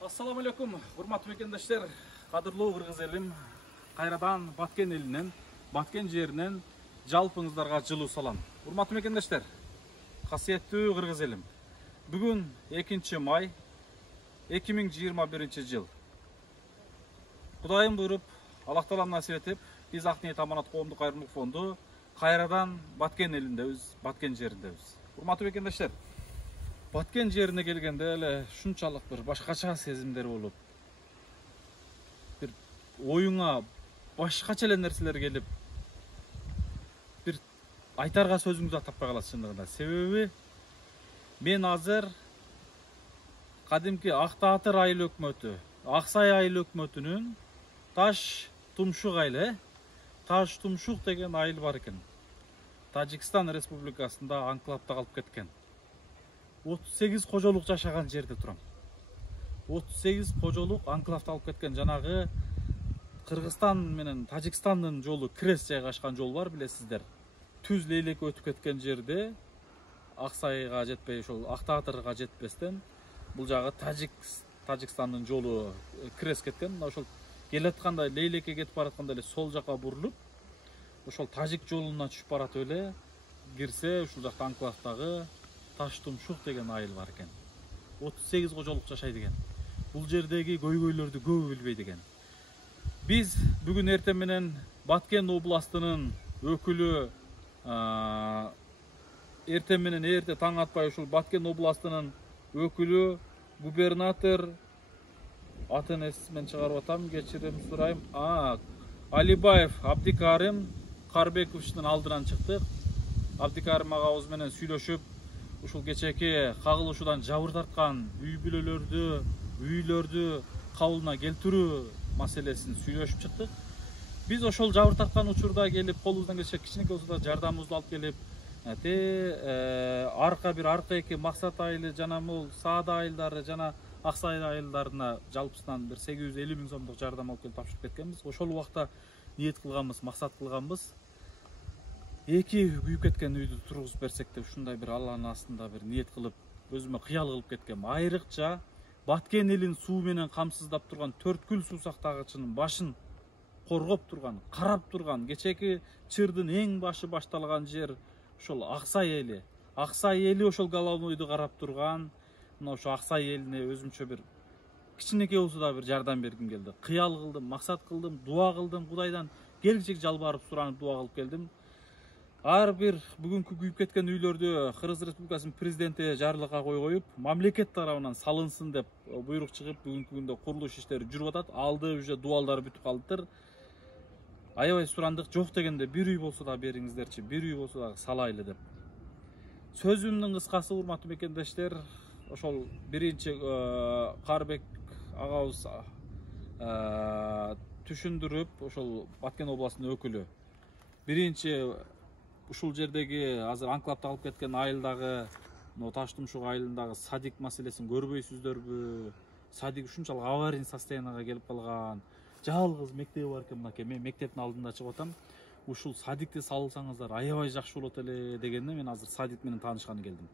Assalamu alaikum, hurmatly mekendештер, кадырлуу кыргыз элим. Кайрадан Баткен элинен, Баткен жеринен жалпыңыздарга жылуу салам. Hurmatly мекендештер, касиеттүү кыргыз элим. Бүгүн 2 май 2021 жыл. Кудайым буйруп, Аллах Таалам насип этип, биз Ак ниет аманат коомдук кайрымдуулук фонду кайрадан Баткен элиндебиз, Баткен жериндебиз. Hurmatly мекендештер, Баткен жерине келгенде эле шунчалык бир башкача сезимдер болуп, бир оюңа башкача эле нерселер келип, бир айтарга сөзүңүздү таппай каласыз чындыгында. Себеби мен азыр кадимки Ак Таатыр айыл өкмөтү, Аксай айыл өкмөтүнүн Таш Тумшук айылы, Таш Тумшук деген айыл бар экен. Тажикстан Республикасында анклавда калып кеткен. 38 кожолук жашаган жерде турам. 38 кожолук анклавда алып кеткен. Жанагы Кыргызстан менен Тажикстандын жолу кирес жайгашкан жол бар, билесиздер. Түз Лейлек өтүп кеткен жерде Аксайга жетпей, ошол Ак Таатырга жетпестен бул жагы Тажикстандын жолу кирес кеткен. Ошол келатканда Лейлекке кетип баратканда эле сол жака бурулуп, ошол Тажик жолуна түшүп баратып эле кирсе, ушул жакта анклавдагы Таш Тумшук деген айыл бар экен. 38 кожолук жашайт экен. Бул жердеги көйгөйлөрдү көбү билбейт экен. Биз бүгүн эртең менен Баткен областынын өкүлү, эртең менен эрте таң атпай ушул Баткен областынын өкүлү, губернатор, атын эсимен чыгарып атам, кечирим сурайм. Алибаев Абдикарим Карбековичтин алдынан чыктык. Абдикарим агабыз менен сүйлөшүп, ушул кечеки кагылышуудан жабыр тарткан үйлөрдү кабылына келтирүү маселесин сүйлөшүп чыктык. Биз ошол жабыр тарткан учурда келип, колубуздан келсе кичинекей болсо да жардамыбызды алып келип, арка эки Максат айылы жана бул Саада айылдары жана Аксай айылдарына жалпысынан бир 850 000 сомдук жардам алып келип тапшырып кеткенбиз. Ошол убакта ниет кылганбыз, максат кылганбыз. Эки күйүп кеткен үйдү тургузуп берсек деп ушундай бир Алланын астында бир ниет кылып, өзүмө кыял кылып кеткем. Айрыкча Баткен элин суу менен камсыздап турган Төрткүл суу сактагычынын башын коргоп турган, карап турган, кечеки чырдын эң башы башталган жер ошол Аксай эли. Аксай эли ошол головнойду карап турган. Мына ошо Аксай элине өзүмчө бир кичинекей болсо да бир жардам бергим келди. Кыял кылдым, максат кылдым, дуа кылдым, Кудайдан келгичек жалбарып суранып дуа кылып келдим. Ар бир бүгүнкү күйүп кеткен үйлөрдү Кыргыз Республикасынын президенти жарлыкка коюп, мамлекет тарабынан салынсын деп буйрук чыгып, бүгүнкү күндө курулуш иштери жүрүп атат. Алды уже дубалдар бүтүп калдыптыр. Аябай сурандык, жок дегенде бир үй болсо да бериңиздерчи, бир үй болсо да салайлы деп. Сөзүмдүн кыскасы, урматтуу мекендештер, ошол биринчи Карбек агабыз түшүндүрүп, ошол Баткен областынын өкүлү биринчи ушул жердеги азыр анклавда калып кеткен айылдагы, Таш Тумшук айылындагы садик маселесин көрбөйсүздөрбү? Садик ушунчалык аварийный состоянияга келип калган. Жалгыз мектеби бар экен мынакей. Мен мектептин алдында чыгып атам. Ушул садикти салсаңыздар аябай жакшы болот эле дегенде мен азыр садик менен таанышканы келдим.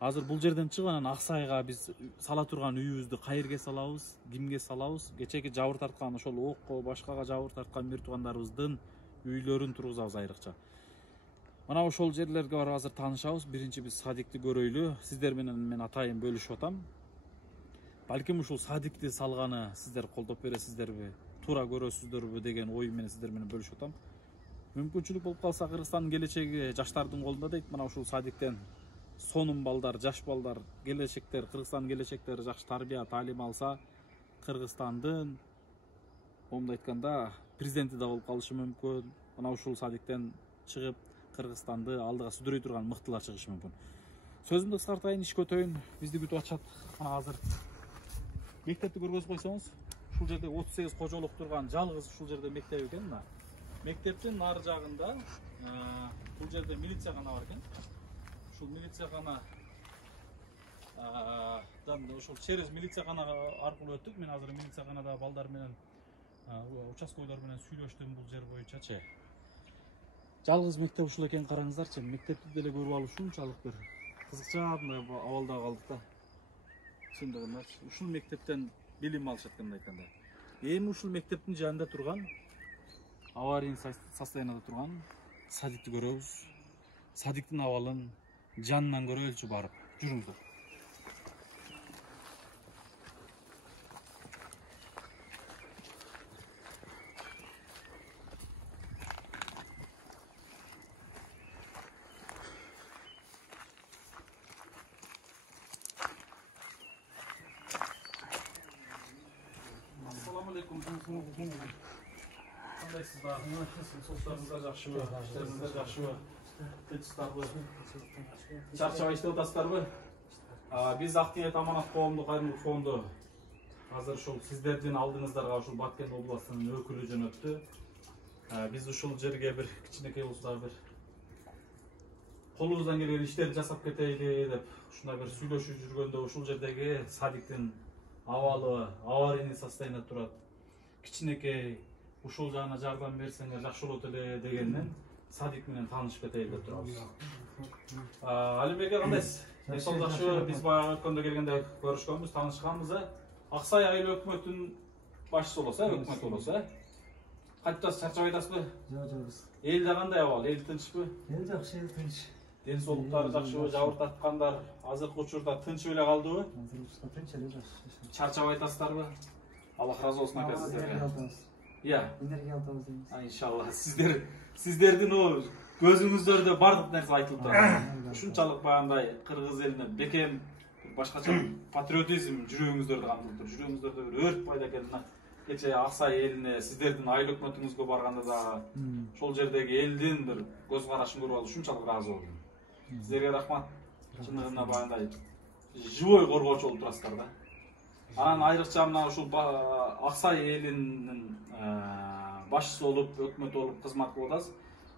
Азыр бул жерден чыгып анан Аксайга биз сала турган үйүбүздү кайерге салабыз, кимге салабыз? Кечеки жабыр тарткан, ошол окко, башкага жабыр тарткан бир туугандарыбыздын үйлөрүн тургузабыз айрыкча. Мына ошол жерлерге барып азыр таанышабыз. Биринчи биз садикти көрөйлү. Сиздер менен мен атайын бөлүшүп атам. Балким ушул садикти салганы сиздер колдоп бересиздерби, туура көрөсүздөрбү деген ой менен сиздер менен бөлүшүп атам. Мүмкүнчүлүк болуп калса Кыргызстандын келечеги жаштардын колунда дейт. Мына ушул садиктен сонун балдар, жаш балдар, келечектер, Кыргызстандын келечектери жакшы тарбия, таалим алса, Кыргызстандын момундай айтканда президенти да болуп калышы мүмкүн. Мына ушул садиктен чыгып Кыргызстанды алдыга сүдүрөй турган мыктылар чыгышы мүмкүн. Сөзүмдү кыскартайын, иш көтөйүн. Бизди күтүп атышат. Мына азыр мектепти көргөзүп койсоңуз, ушул жерде 38 кожолук турган жалгыз ушул жерде мектеп экен. Мына мектептин нары жагында бул жерде милицияхана бар экен. Ушул милицияхана ошол через милицияхана аркылуу өттүк. Мен азыр милицияханада балдар менен, участкойлор менен сүйлөштүм бул жер боюнчачы. Жалгыз мектеп ушул экен, караңыздарчы. Мектепти деле көрүп алуу ушунчалык бир кызыкча абалда калдык да. чындыгында ушул мектептен билим алышат экен айтканда. Эми ушул мектептин жанында турган аварийный состояниеда турган садикти көрөбүз. Садиктин абалын жанынан көрөлүчү барып. Жүрүңүздөр. Assalamu alaikum. Qandaysыздар? So'zlaringizlar yaxshimi? İşlaringizlar yaxshimi? Tinchsizlarmi? Charchab ishlab o'tasizlarmi? Biz Aqniyat Amanat qo'mondagi qayrimli fondi hozir ушул сиздердин алдыңыздарга ушул Баткен областынын өкүлү жөнөттү. Biz ушул жерге бир кичинекей болсо бир колубуздан келген иштерди жасап кетейли деп ушундай бир сүйлөшүп жүргөндө ушул жердеги садиктин абалы аварийный состояниеда турат. Кичинекей ушул жагына жардам берсеңер жакшы болот эле дегенден садик менен таанышып кетейли деп турабыз. Алимбек кандайсыз? Эсол жакшы, биз баягы өткөндө келгенде көрүшкөнбүз, таанышканбыз. Аксай айыл өкмөтүнүн башчысы болосу, өкмөт болосу. Кантасыз, чарчабай атасызбы? Жок, жокпуз. Элде кандай абал? Эл тынчпы? Эл жакшы, эл тынч. Ден соолуктары жакшыбы? Жабыртаткандар азыркы учурда тынч эле калдыбы? Азыркы тынч эле жакшы. Чарчабай атасыздарбы? Аллах разы болсун ака сиздерге. Иә. Энергия алабыз дейбиз. Иншалла. Сиздердин о көзүңүздөрдө бардык нерсе айтылып турат. Ушунчалык баягындай кыргыз элине бекем башкача патриотизм жүрөгүңүздөрдө камтылып тур. Жүрөгүңүздөрдө бир өрт пайда келди. Кече Аксай элине сиздердин айыл өкмөтүңүзгө барганда дагы ошол жердеги элдин бир көз карашын көрүп алып ушунчалык ыраазы болдум. Сиздерге рахмат. Чындыгында баягындай живой коргоочу болуп турасыздар да. Анан айрыкча мына ушул Аксай элинин башчысы болуп, өкмөт болуп кызмат кылып атасыз.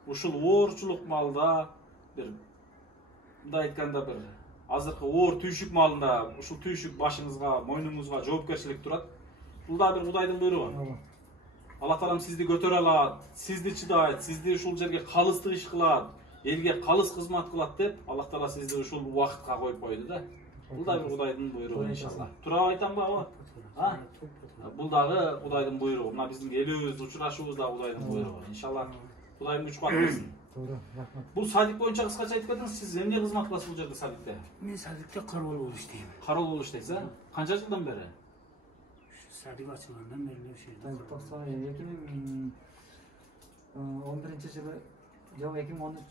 Ушул оорчулук маалда бир мындай айтканда бир азыркы оор түйшүк маалында ушул түйшүк башыңызга, мойнуңузга жоопкерчилик турат. Бул да бир Кудайдын буйругу. Алла Таалам сизди көтөрө алат, сизди чыдайт, сизди ушул жерге калыстык иш кылат, элге калыс кызмат кылат деп Алла Таала сизди ушул убакытка коюп койду да. Бул да бир Кудайдын буйругу иншалла. Тура айтамбы ага? Бул дагы Кудайдын буйругу. Мына биздин келүүбүз, учурашуубуз да Кудайдын буйругу. Иншалла Кудайдын күч кубат берсин. Туура, рахмат. Бул садик боюнча кыскача айтып кетиңиз, сиз эмне кызмат кыласыз бул жерде садикте? Мен садикте кароол болуп иштейм. Кароол болуп иштейсиз, канча жылдан бери? Садик ачылгандан бери ошо жерде. 2011 жылы,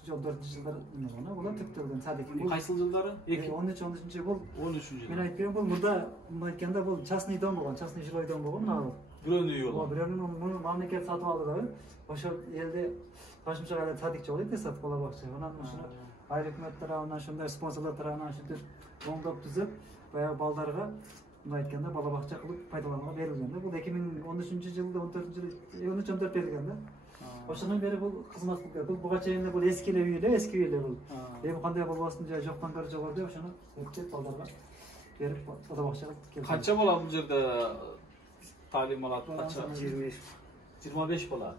жок 2013-14 жылдар болгон, була типтелген садик. Кайсыл жылдары? 13-13 бул. 13 жыл. Мен айтып берем, бул мурда айтканда бул частный дом болгон, частный жилой дом болгон, мына. Бирөөнүн үйү болгон. Бирөөнүн мамлекет сатып алды да. Ошол элде кошумча эле садик жок эле, сатып ала бакчы. Анан ушуну айыл өкмөт тарабынан ушундай спонсорлор тарабынан ушинтип оңдоп түзүп, баягы балдарга мындай айтканда бала бакча кылып пайдаланууга берилген да. Бул 2013-жылда 14 берилген да. Ошондон бери бул кызмат кылып келди. Буга чейин бул эски эле үй эле, эски үй эле бул. Эми кандай болбосун же жоктон көрө жогор деп ошону өктөп балдарга берип бала бакча кылып келди. Канча бала бул жерде таалим алат? Канча? 25. 25 бала.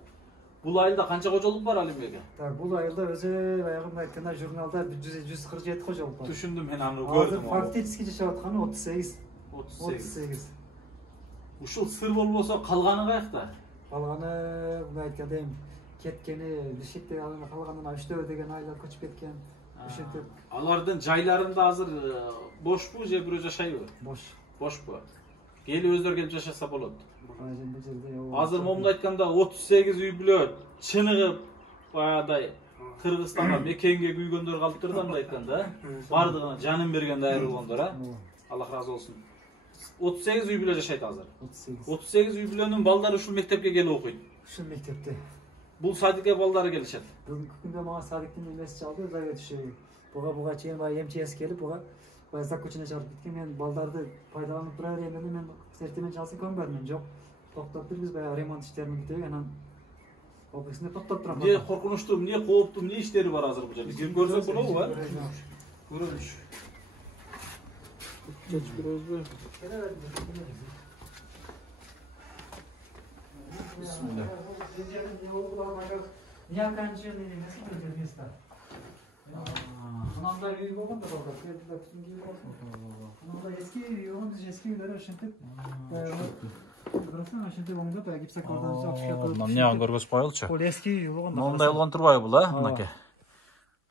Бул айылда канча кожолук бар Алимбек? Так, бул айылда өзү баягы айтканда журналда 147 кожолук бар. Түшүндүм, мен аны көрдүм. Фактически жашап атканы 38. 38. Ушул сыр болбосо калганы каякта? Калганы мындай айтканда эми кеткени, Бишкекте калганынан Үчтөбө деген айылга көчүп кеткен. Ошентип. Алардын жайларында азыр бошпу же бирөө жашайбы? Бош. Бошпу. Кели өздөрү келип жашаса болот. Бул жерде Азыр момунду айтканда 38 үй бүлө чыныгып баягыдай Кыргызстанга мекенге күйгөндөр калыптыр да, мындай айтканда, бардыгына жанын берген айрылгондор, Аллах разы болсун. 38 үй бүлө жашайт азыр. 38 үй бүлөнүн балдары ушул мектепке келип окуйт. Ушул мектепте. Бул садикке балдары келишет. Бүгүнкү күндө мага садиктин эмеси чалды, завет иши. Буга чейин баягы МЧС келип, буга заключение чыгарып кеткен. Мен балдарды пайдаланып тура берейин деп мен сертимен чалсын көнбөдүм. Жок, токтоп тур, биз баягы ремонт иштерин бүтөйүк, анан окуйсунда токтоп турам. Эмне коркунучтуу, эмне кооптуу, эмне иштери бар азыр бул жерде? Кирип көрсөк болобу, а? Көрөлүш. Чечип көрөбүзбү? Bismillah. Неоконченные места. Mınандай үй болгон да балдар. Келдилер түзүн үй болсун. Мындай эски үй болгон, биз эски үйлөр ошентип Burası şimdi onda da gipsak oradan akışa Мына мынягын көргөзүп коелучу. Ол эски үй болгон. Мындай болгон турбайбы бул, мынакей.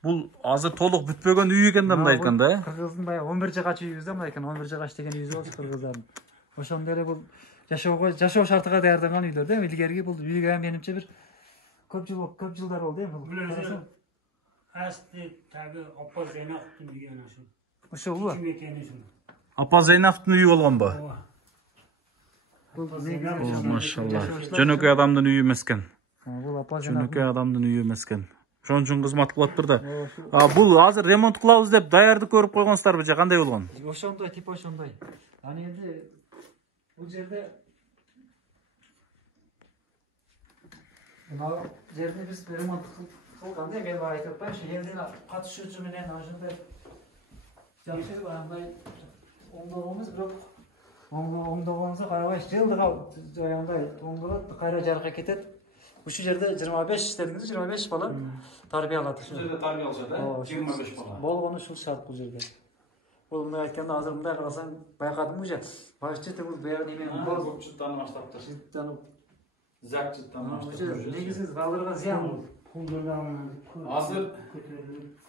Бул азыр толук бүтпөгөн үй экен да мындай айтканда, Кыргыздын баягы 11 жагач үйүбүз да мындай экен, 11 жагач деген үйүбүз болчу кыргыздардын. Ошондо эле бул жашоо шартыга даярданган үйлөр да, илгерки бул үйгө менимче бир көп жылдар болду эми бул. Asli tabi Appa Zeynep'tin bir yana şu. Ошол Kim ekeni şu. Апа Зайнаптын үйү болгонбу? Бул Машалла. Жөнөкөй адамдын үйү эмес экен. Бул апа Жөнөкөй адамдын үйү эмес экен. Ошон үчүн кызмат кылыптыр да. Бул азыр ремонт кылабыз деп даярдык көрүп койгонсуздарбы же кандай болгон? Ошондой, тип ошондой. Аны энди бул жерде мына жерди биз ремонт кылган да, мен айтып атпайм, ошо элдин катышуучу менен ошондой жакшы андай оңдогонбуз, бирок оңдогонубузга карабай жылдыга андай оңдолот, кайра жарыкка кетет. Ушул жерде 25 дедиңиз, 25 бала тарбия алат ушу. Жерде тарбия алышат, 25 бала. Болгону ушул шарт бул жерде. Бул мындай айтканда азыр мындай карасаң байкадым уже. Башчы бул баягы немен Көп жыттан баштаптыр. жыттанып. Зак жыттан баштаптыр. Негизи балдарга зыян. Азыр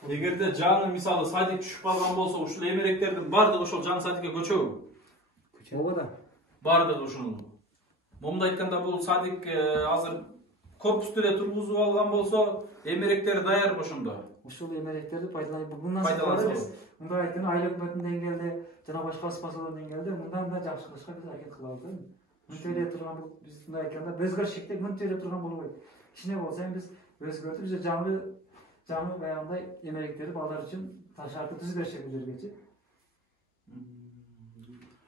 эгерде жаңы мисалы садик түшүп калган болсо, ушул эмеректердин бардыгы ошол жаңы садикке көчөбү? Ооба да. Бардыгы ушул. Момундай айтканда бул садик азыр корпусту эле тургузуп алган болсо, эмеректери даярбы ошондо? Ушул эмеректерди пайдаланып, мындан сырткары биз мындай айтканда айыл өкмөтүнүн деңгээлде жана башка спонсорлор деңгээлде мындан да жакшы кылышка биз аракет кылабыз да. Мынтип эле турган бул биз мындай айтканда өзгөрүшүктө мынтип эле турган болбойт. Кичине болсо эми биз өзгөртүп биз жаңы баягындай эмеректерди балдар үчүн шартты түзүп беришет бул жергечи.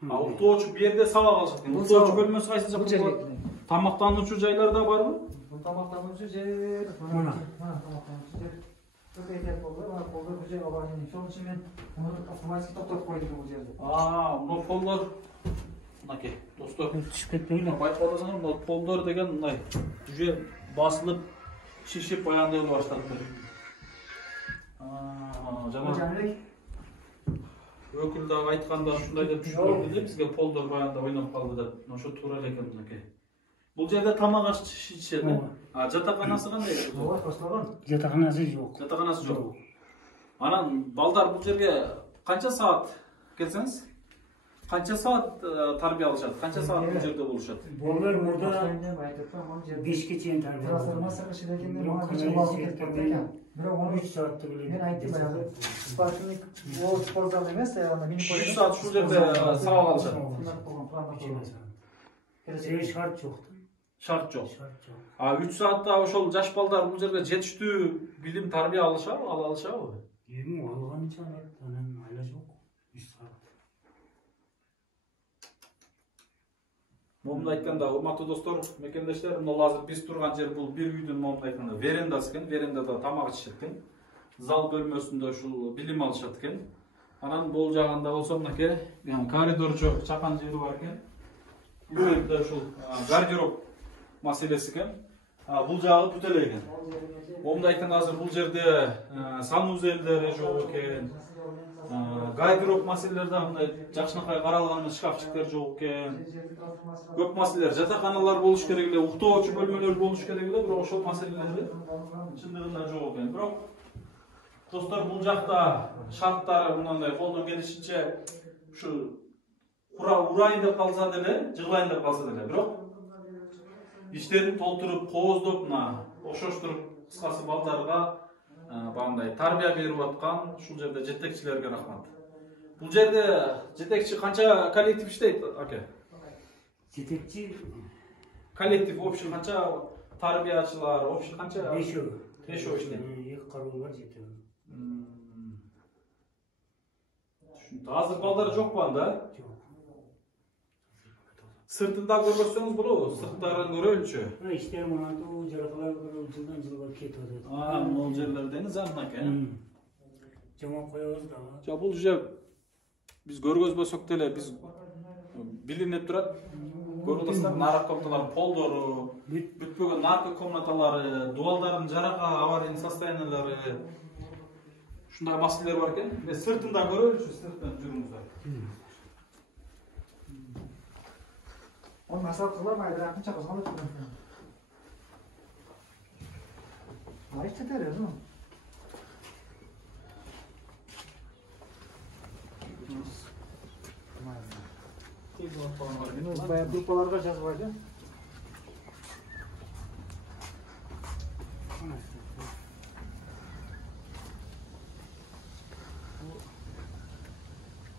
Уктоочу бу жерде сабак алышат экен. Уктоочу бөлмөсү кайсы жакта болот? Тамактануучу жайлар да барбы? Бул тамактануучу жер, тамактануучу жер. Көп этеп болду, полдор бул жерге барган. Ошон үчүн мен автоматически токтотуп койдум бул жерде. Мына полдор мынакей, достор. Düşüp ketmeyle. Байкап атасаңар, мына полдор деген мындай уже басылып, шишип баягындай болуп баштаптыр. Жана өкүл дагы айтканда ушундай деп түшүндүrdү да бизге полдор баягында ойноп калды деп. Ошо туура эле экен мынакей. Бул жерде тамак аш ичишет, жатаканасы кандай? Ооба, коштолгон. Yatakhanası yok. Жатаканасы жок. Анан балдар бул жерге канча саат келсеңиз? Канча саат тарбия алышат? Канча саат бул жерде болушат? Bollar burada Бешке 5'e çeyin terbiye alıyor. Бирок 3 saatlik bile. мен айттым баягы спортивник ол спорт зал эмес, анда мини 3 саат ушул жерде сабак алышат. Şart yok. Шарт жок. Şart yok. 3 саатта ошол жаш балдар бул жерде жетиштүү билим тарбия алышабы, ала алышабы? Yemin algan için alanın hala yok. 3 saat. Момундай айтканда, урматтуу достор, мекендештер, мына азыр биз турган жер бул бир үйдүн момундай айтканда верендасы экен. Верендада тамак ичишет экен. Зал бөлмөсүндө ушул билим алышат экен. Анан бул жагында болсо мынакей, коридорчу чакан жери бар экен. Бул жерде ушул гардероб маселеси экен. Бул жагы бүт эле экен. Момундай айтканда азыр бул жерде санузелдери жок экен. Гардероб маселелери да мындай жакшынакай каралган шкафчиктер жок экен. Көп маселелер, жатаканалар болуш керек эле, уктоочу бөлмөлөр болуш керек эле, бирок ошол маселелер чындыгында жок экен. Бирок достор, бул жакта шарттары мындай колдон келишинче ушу урайын деп калса деле, жыгылайын деп калса деле, бирок иштерин толтуруп, кооздоп, ошоштуруп, кыскасы балдарга бандай тарбия берип аткан ушул жерде жетекчилерге рахмат. Бул жерде жетекчи канча коллектив иштейт, аке? Yetekçi Коллектив общий канча тарбиячылар, общий канча? 5 иштейт. Екі қару бар жетеу. Азыр балдар жокпу анда? Жоқ. Сыртында көрбөсөңүз болобу? Сырттарын көрөлүчү. İşte bu жаракалар жылдан жылга кетип атат. Могул жерлерден замнаке. Жаман коебуз да. Жа бул уже биз көргөзбөсөк деле биз билинип турат. Көрүп атасыздар, нарық комнаталар, полдору, бүтпөгөн наркы комнаталары, дуалдардын жарака аварийный состояниялары. Ушундай маскалар бар экен. Мен сыртындан көрөлүчү, сыртынан жүрүңүздөр. Onu nasıl kılamaydı? Rakın çakasına da çıkıyor. Var işte der ya, değil mi? Bunu bayağı grupalarga жазбайды.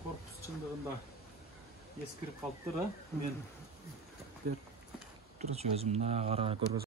Корпус чындыгында ескирип калыптыр, а? Мен турчу өзүм мына кара көргөзөм.